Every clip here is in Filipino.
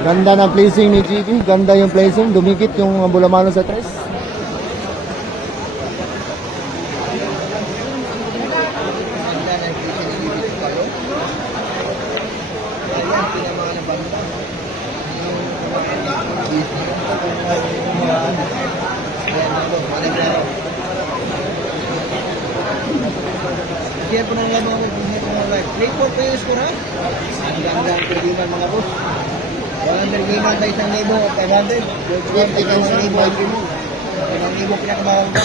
Ganda ng placing ni GB. Ganda yung placing. Dumikit yung bulamano sa tres. Kaya po nang labang ako kung ito mga live. Report po yung score ha? Ang ganda ang tuliman mga boss. Walang nagbiman tayo isang libo at 500. Yung isang libo ay libo. Isang libo pinakamahal ba?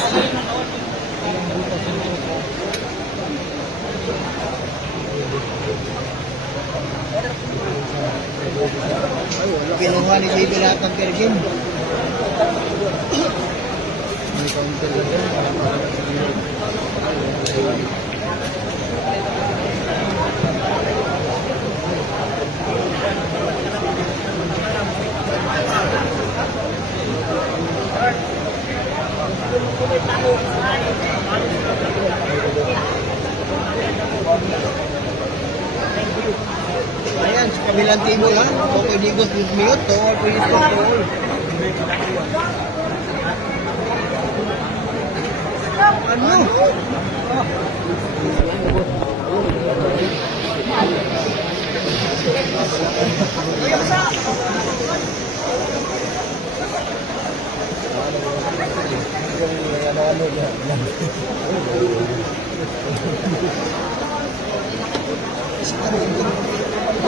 Kinuha ni JB lahat ng per game. May counter lang. Ayan, sa kabilang table ha. Okay, Digos, Mute, to all, please, to all. Ano?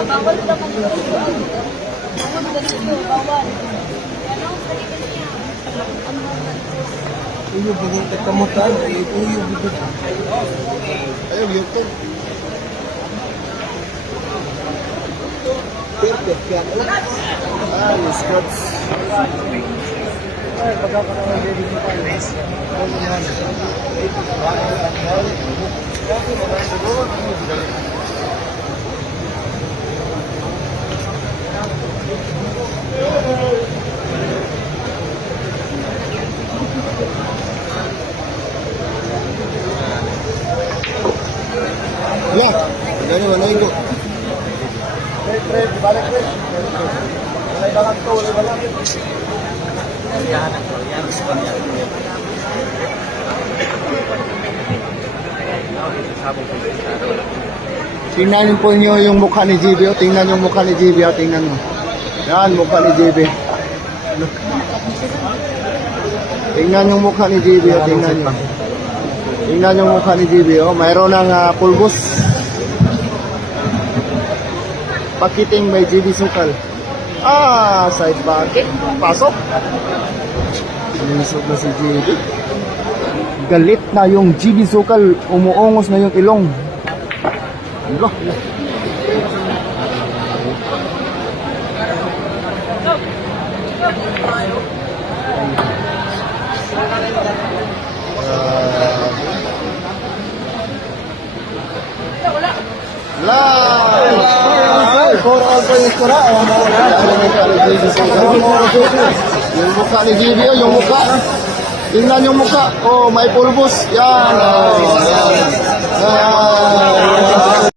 Bawal na kami. Bawal. Uyo, bagay katamutan. Uyo, bagay. Ayaw, YouTube. Perfect yan. Yes, Scouts. Ay, pagkakaroon ng baby mo tayo. Ya, gano'n, wala ito. Balik, Fred. Walay balang to, walay balang. Tingnan po nyo yung mukha ni GB. Tingnan yung mukha ni GB. Tingnan mo. Yan, mukha ni GB. Tingnan yung mukha ni GB. Tingnan nyo. Tingnan yung mukha ni GB. Mayroon ng pulbos. Pakiting by GB Sukal. Side pocket. Pasok. Sinisok na si GB. Galit na yung GB Sukal. Umuungos na yung ilong. Loh. Yung mukha ni GB, yung mukha. Tingnan yung mukha. Oh, may pulbos. Yan. Yan.